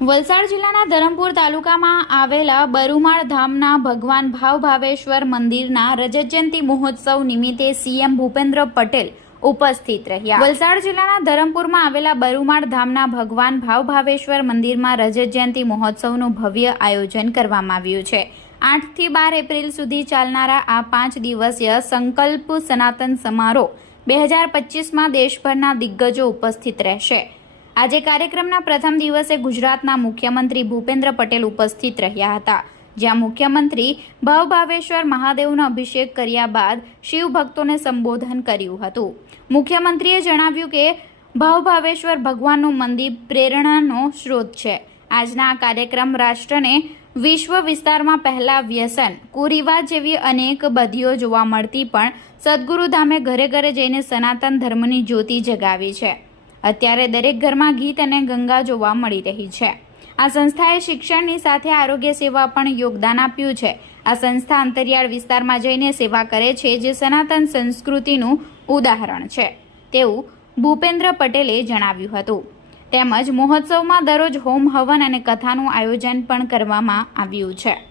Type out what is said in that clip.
વલસાડ જિલ્લાના ધરમપુર તાલુકામાં આવેલા બરુમાળ ધામના ભગવાન ભાવ ભાવેશ્વર મંદિરના રજતજયંતિ મહોત્સવ નિમિત્તે સીએમ ભૂપેન્દ્ર પટેલ ઉપસ્થિત રહ્યા. વલસાડ જિલ્લાના ધરમપુરમાં આવેલા બરુમાળ ધામના ભગવાન ભાવ ભાવેશ્વર મંદિરમાં રજતજયંતિ મહોત્સવનું ભવ્ય આયોજન કરવામાં આવ્યું છે. આઠથી બાર એપ્રિલ સુધી ચાલનારા આ પાંચ દિવસીય સંકલ્પ સનાતન સમારોહ બે હજાર પચીસમાં દેશભરના દિગ્ગજો ઉપસ્થિત રહેશે. આજે કાર્યક્રમના પ્રથમ દિવસે ગુજરાતના મુખ્યમંત્રી ભૂપેન્દ્ર પટેલ ઉપસ્થિત રહ્યા હતા, જ્યાં મુખ્યમંત્રી ભવભાવેશ્વર મહાદેવનો અભિષેક કર્યા બાદ શિવભક્તોને સંબોધન કર્યું હતું. મુખ્યમંત્રીએ જણાવ્યું કે ભવભાવેશ્વર ભગવાનનું મંદિર પ્રેરણાનો સ્ત્રોત છે. આજના આ કાર્યક્રમ રાષ્ટ્રને વિશ્વ વિસ્તારમાં પહેલા વ્યસન, કુરિવાજ જેવી અનેક બદીઓ જોવા મળતી પણ સદગુરુધામે ઘરે ઘરે જઈને સનાતન ધર્મની જ્યોતિ જગાવી છે. અત્યારે દરેક ઘરમાં ગીત અને ગંગા જોવા મળી રહી છે. આ સંસ્થાએ શિક્ષણની સાથે આરોગ્ય સેવા પણ યોગદાન આપ્યું છે. આ સંસ્થા અંતરિયાળ વિસ્તારમાં જઈને સેવા કરે છે, જે સનાતન સંસ્કૃતિનું ઉદાહરણ છે. તેવું ભૂપેન્દ્ર પટેલે જણાવ્યું હતું. તેમજ મહોત્સવમાં દરરોજ હોમ હવન અને કથાનું આયોજન પણ કરવામાં આવ્યું છે.